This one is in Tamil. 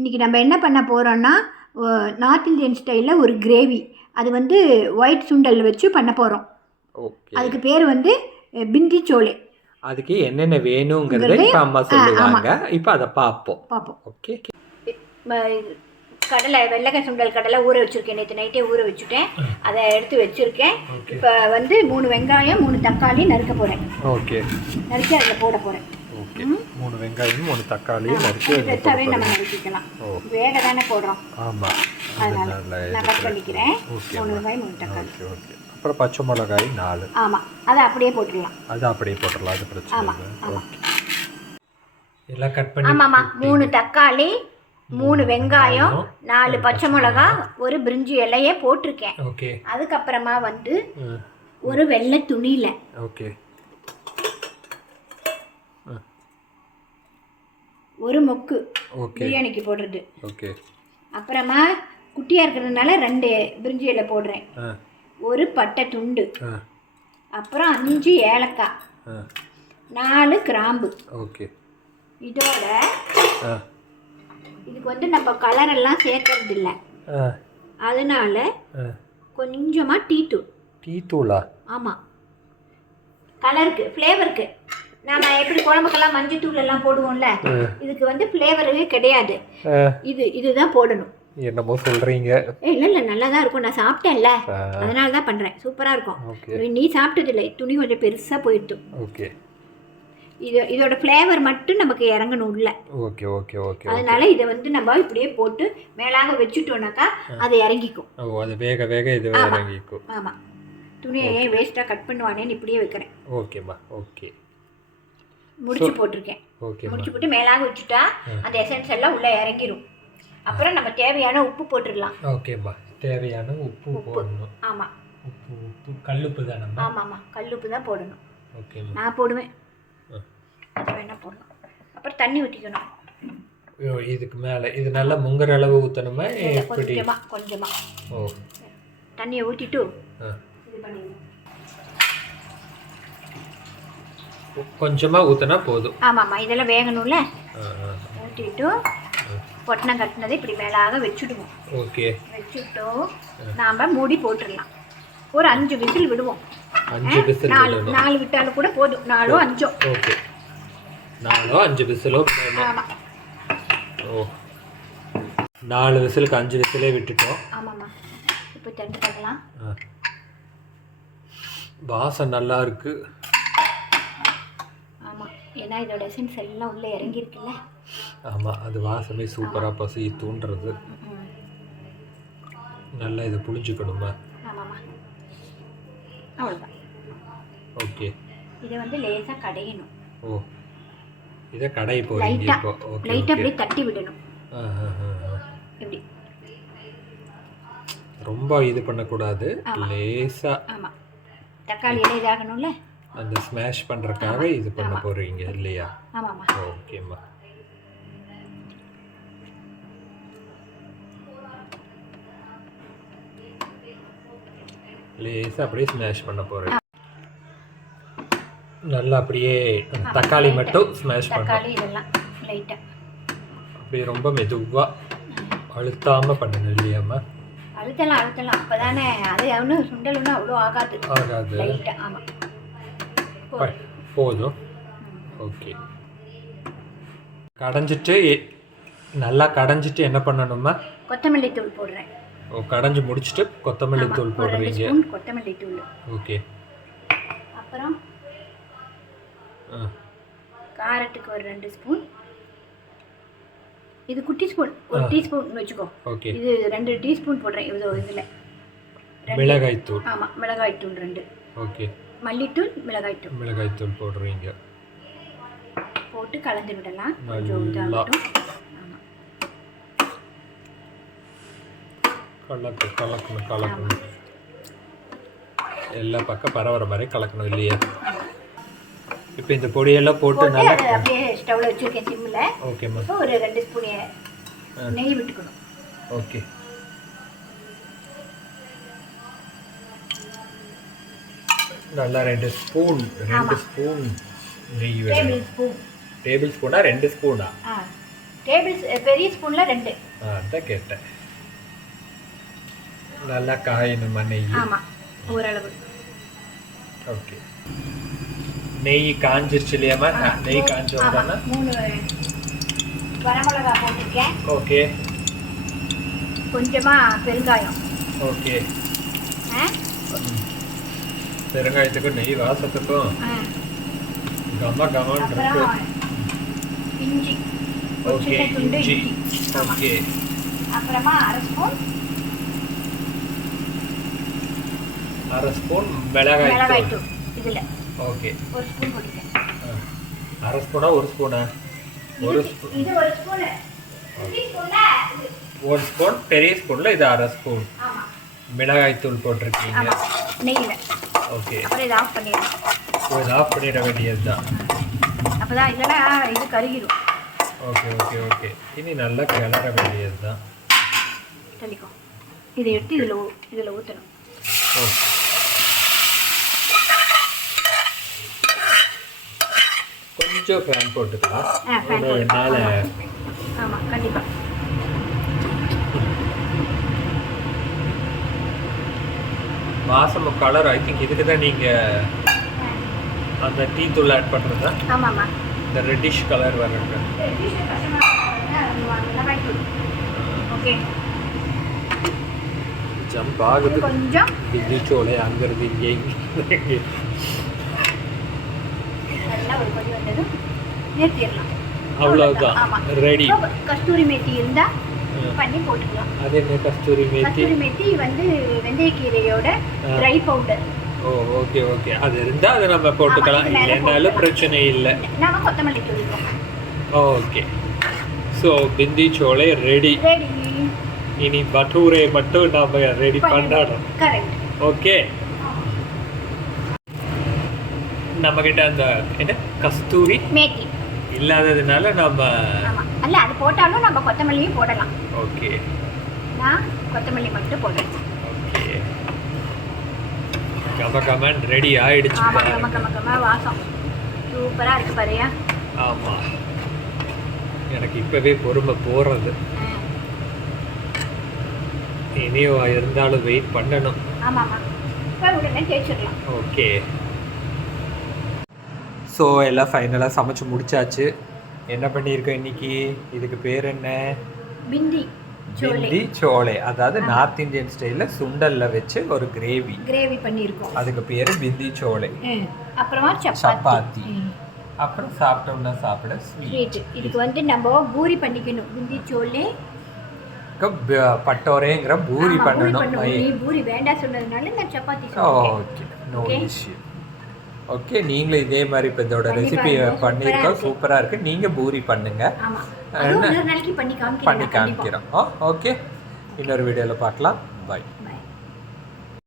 இன்றைக்கி நம்ம என்ன பண்ண போகிறோன்னா நார்த் இந்தியன் ஸ்டைலில் ஒரு கிரேவி. அது வந்து ஒயிட் சுண்டல் வச்சு பண்ண போகிறோம். ஓகே. அதுக்கு பேர் வந்து பிந்தி சோலே. அதுக்கு என்னென்ன வேணுங்கிறத இப்போ அம்மா சொல்லுவாங்க. இப்போ அதை பார்ப்போம். ஓகே. கடலை வெள்ளைக்காய் சுண்டல் கடலை ஊற வச்சுருக்கேன். நேற்று நைட்டே ஊற வச்சுட்டேன். அதை எடுத்து வச்சுருக்கேன். இப்போ வந்து 3 வெங்காயம் 3 தக்காளி நறுக்க போகிறேன். ஓகே. நறுக்கி அதில் போட போகிறேன். ஓகே. 3 வெங்காயம் 3 தக்காளியும் நறுக்கி பெருசாகவே நம்ம நறுக்கிக்கலாம். வேக தானே போடுறோம். ஆமாம், அதனால நான் கட் பண்ணிக்கிறேன். 3 வெங்காயம் 3 தக்காளி. ஓகே. அப்புறம் பச்சை மிளகாய் 4. ஆமாம், அதை அப்படியே போட்டுடலாம். அது பிரச்சனை இல்லை. ஓகே. எல்லாம் கட் பண்ணி. ஆமாம்மா, 3 தக்காளி 3 வெங்காயம் 4 பச்சை மிளகா ஒரு பிரிஞ்சி இலையே போட்டிருக்கேன். ஓகே. அதுக்கப்புறமா வந்து ஒரு வெள்ளை துணியில் ஓகே ஒரு மொக்கு பிரியாணிக்கு போடுறது. ஓகே. அப்புறமா குட்டியாக இருக்கிறதுனால 2 பிரிஞ்சி இலை போடுறேன். ஒரு பட்டை துண்டு, அப்புறம் 5 ஏலக்காய், 4 கிராம்பு. ஓகே. இதோட இதுக்கு வந்து நம்ம கலரெல்லாம் சேர்க்கறது இல்லை, அதனால கொஞ்சமாக டீ தூளா? ஆமாம், கலருக்கு ஃப்ளேவருக்கு. நாம் எப்படி குழம்புக்கெல்லாம் மஞ்சள் தூள் எல்லாம் போடுவோம்ல, இதுக்கு வந்து ஃப்ளேவரே கிடையாது. இதுதான் போடணும். என்னமோ சொல்கிறீங்க. இல்லை நல்லா தான் இருக்கும். நான் சாப்பிட்டேன்ல, அதனால தான் பண்ணுறேன். சூப்பராக இருக்கும். நீ சாப்பிட்டதில்லை, துணி கொஞ்சம் பெருசாக போயிட்டு. ஓகே. இதோட ஃப்ளேவர் மட்டும் நமக்கு இறங்கணும் உள்ள. Okay okay okay. அதனால இதை வந்து நம்ம இப்படியே போட்டு மேலாக வச்சுட்டோம்னாக்கா அது இறங்கிக்கும். அது வேக இது இறங்கிக்கும். ஆமாம், துணியை ஏன் வேஸ்ட்டாக கட் பண்ணுவானேன்னு இப்படியே வைக்கிறேன். ஓகேம்மா. ஓகே. முடிச்சு போட்டிருக்கேன். ஓகே. முடிச்சு போட்டு மேலாக வச்சுட்டா அந்த எசன்ஸ் எல்லாம் உள்ளே இறங்கிடும். அப்புறம் நம்ம தேவையான உப்பு போட்டுடலாம். ஓகேம்மா, தேவையான உப்பு போடணும். ஆமாம், உப்பு கல்லுப்பு தானே? ஆமாம்மா, கல்லுப்பு தான் போடணும். ஓகேம்மா, நான் போடுவேன். வேணா போடணும். அப்புறம் தண்ணி ஊற்றிக்கணும். இதுக்கு மேலே இது நல்லா முங்குற அளவு ஊற்றணுமா? கொஞ்சமாக தண்ணியை ஊற்றிட்டு இது பண்ணிடணும். கொஞ்சமாக ஊற்றினா போதும். ஆமாம்மா, இதெல்லாம் வேகணும்ல. ஊற்றிட்டு பொட்டணம் கட்டினதை இப்படி மேலாக வச்சுடுவோம். ஓகே. வச்சுட்டு நாம் மூடி போட்டுடலாம். ஒரு 5 விசில் விடுவோம். 5 விசில்? 4 விட்டாலும் கூட போதும். 4 5. ஓகே, 4 5 விசிலோ? ஆமாம். ஓ, 4 விசிலுக்கு 5 விசிலே விட்டுட்டோம். ஆமாம்மா. இப்போ திறந்து பார்க்கலாம். வாசம் நல்லா இருக்கு. ஆமாம், ஏன்னா இதோட எசன்ஸ் எல்லாம் உள்ளே இறங்கியிருக்குல்ல. ஆமாம், அது வாசமே சூப்பராக பசி தூண்டுறது. நல்லா இதை புளிஞ்சுக்கணுமா? ஆமாம்மா, அவ்வளோதான். ஓகே. இதை வந்து லேசாக கடையணும். ஓ, இதை கடைய போகிறீங்க இப்போ? ஓகே. லைட்டாக அப்படியே தட்டி விடணும். எப்படி? ரொம்ப இது பண்ணக்கூடாது, லேசாக. ஆமாம், தக்காளி எல்லாம் இதாகணும்ல, அந்த ஸ்மாஷ் பண்ணுறதுக்காக இது பண்ண போகிறீங்க இல்லையா? ஆமாம்மா. ஓகேம்மா. லேசாக அப்படியே ஸ்மாஷ் பண்ண போகிறேன். நல்லா அப்படியே தக்காளி மட்டும் ஸ்மாஷ் பண்ண. தக்காளி இதெல்லாம் லைட்டாக அப்படியே ரொம்ப மெதுவாக அழுத்தாமல் பண்ணணும் இல்லையாம்மா? அழுத்தலாம். அப்போ தானே அது ஒன்றும் சுண்டல் ஒன்றும் அவ்வளோ ஆகாது. லைட்டாக. ஆமாம், போதும். ஓகே. கடைஞ்சிட்டு நல்லா கடைஞ்சிட்டு என்ன பண்ணணுமா? கொத்தமல்லி தூள் போடுறேன். ஓ, கடைஞ்சி முடிச்சுட்டு கொத்தமல்லி தூள் போடுறீங்க? கொத்தமல்லி தூள். ஓகே. அப்புறம் காரத்துக்கு ஒரு 2 ஸ்பூன். இது குட்டி ஸ்பூன், ஒரு டீஸ்பூன் வச்சுக்கோ. ஓகே. இது 2 டீஸ்பூன் போடுறேன். இதில் மிளகாய் தூள். ஆமாம், மிளகாய் தூள் 2. ஓகே. மல்லித்தூள், மிளகாய் தூள் போடுறீங்க. போட்டு கலந்து விடலாம். நல்லா கலக்கணும். எல்லா பக்கம் பரவற மாதிரி கலக்கணும் இல்லையா? இப்போ இந்த பொடியெல்லாம் போட்டு நல்லா அப்படியே ஸ்டவ்ல வச்சிருக்கேன் சிம்மில். ஓகேம்மா. ஒரு 2 ஸ்பூன் நெய் விட்டுக்கணும். ஓகே. நல்லா 2 ஸ்பூன் நெய் வேணும். டேபிள் ஸ்பூனா 2 ஸ்பூனா? பெரிய ஸ்பூனில் 2. அதான் கேட்டேன். நல்லா காயணுமா நெய்? ஆமாம், ஓரளவு. ஓகே, நெய் காஞ்சிருச்சு இல்லையாம்மா? நெய் காஞ்சோம்னா 3 வரமிளகா போட்டிருக்கேன். ஓகே. கொஞ்சமாக பெருங்காயம். ஓகே. பெருங்காயத்துக்கும் நெய் வாசத்துக்கும் கம கமன் இருக்கு. இஞ்சி. ஓகே, இஞ்சி. ஓகே. அப்புறமா அரை ஸ்பூன் மிளகாய் தூள் இதில். ஓகே, 1 ஸ்பூன் போட்டுக்கேன். அரை ஸ்பூனா 1 ஸ்பூனா? இது 1 ஸ்பூன். 1 ஸ்பூன் பெரிய ஸ்பூன்ல இது அரை ஸ்பூன் மிளகாய் தூள் போட்டிருக்கீங்க நெய்யில். ஓகே. அப்புறம் இதை ஆஃப் பண்ணிடலாம். இதை ஆஃப் பண்ணிட வேண்டியது தான். அப்போ தான், இல்லைன்னா இது கருகிடும். Okay okay okay. இனி நல்லா கிளற வேண்டியது தான். தெளிக்கும். இதை எடுத்து இதில் ஊற்றணும். கொஞ்சம் ஃபேன் போட்டுக்கலாம். ஆமாம், கண்டிப்பாக. வாசம் கலர் ஐ திங்க் இதுக்கு தான் நீங்கள் அந்த டீ தூள் ஆட் பண்ணுறது தான். ஆமாம்மா, இந்த ரெட்டிஷ் கலர் வர்றது. ஓகே, ஜம்ப் ஆகுது கொஞ்சம். பிந்தி சோலை அங்கிருந்து இங்கே நல்லா ஒரு கொதி வந்ததும் நிறுத்திடலாம். அவ்வளோதான், ரெடி. கஸ்தூரி மேத்தி இருந்தால் பண்ணி போட்டுக்கலாம். அது என்ன கஸ்தூரி மேத்தி? கஸ்தூரி மேத்தி வந்து வெந்தயக்கீரையோட ட்ரை பவுடர். ஓ ஓகே ஓகே. அது இருந்தால் அதை நம்ம போட்டுக்கலாம், இல்லைன்னாலும் பிரச்சனை இல்லை. நாம கொத்தமல்லி தூளிப்போம். ஓகே. ஸோ பிந்தி சோலை ரெடி. இனி பட்டூரை மட்டும் நாம் ரெடி பண்ணணும். கரெக்ட். ஓகே. நம்மக்கிட்ட அந்த என்ன கஸ்தூரி மேத்தி இல்லாததுனால நம்ம அல்ல, அது போட்டாலும் நம்ம கொத்தமல்லியும் போடலாம். ஓகே, நான் கொத்தமல்லி மட்டும் போடுறேன். ஓகே. கம கமன் ரெடி ஆயிடுச்சு. கம வாசம் சூப்பராக இருக்கு பாருயா. ஆமாம், எனக்கு இப்போவே பொறுமை போகிறது. இனியும் இருந்தாலும் வெயிட் பண்ணணும். ஆமாம்மா, இப்போ உடனே தேய்ச்சிடலாம். ஓகே. ஸோ எல்லாம் ஃபைனலாக சமைச்சு முடிச்சாச்சு. என்ன பண்ணியிருக்கோம் இன்னைக்கு? இதுக்கு பேர் என்ன? பிந்தி சோலை. அதாவது நார்த் இந்தியன் ஸ்டைலில் சுண்டலில் வச்சு ஒரு கிரேவி பண்ணியிருக்கோம். அதுக்கு பேர் பிந்தி சோலை. அப்புறமா சப்பாத்தி. அப்புறம் சாப்பிட்டோம்னா சாப்பிட ஸ்வீட். இதுக்கு வந்து நம்ம பூரி பண்ணிக்கணும். பிந்தி சோலை பட்டோரேங்கிற பூரி பண்ணணும். நீ பூரி வேண்டாம் சொன்னதுனால நான் chapati. Okay, no issue. Okay, நீங்களும் இதே மாதிரி இப்போ இதோட ரெசிபி பண்ணியிருக்கோம். சூப்பராக இருக்குது. நீங்கள் பூரி பண்ணுங்க, பண்ணி காமிக்கிறோம். ஓகே, இன்னொரு வீடியோவில் பார்க்கலாம். பாய்.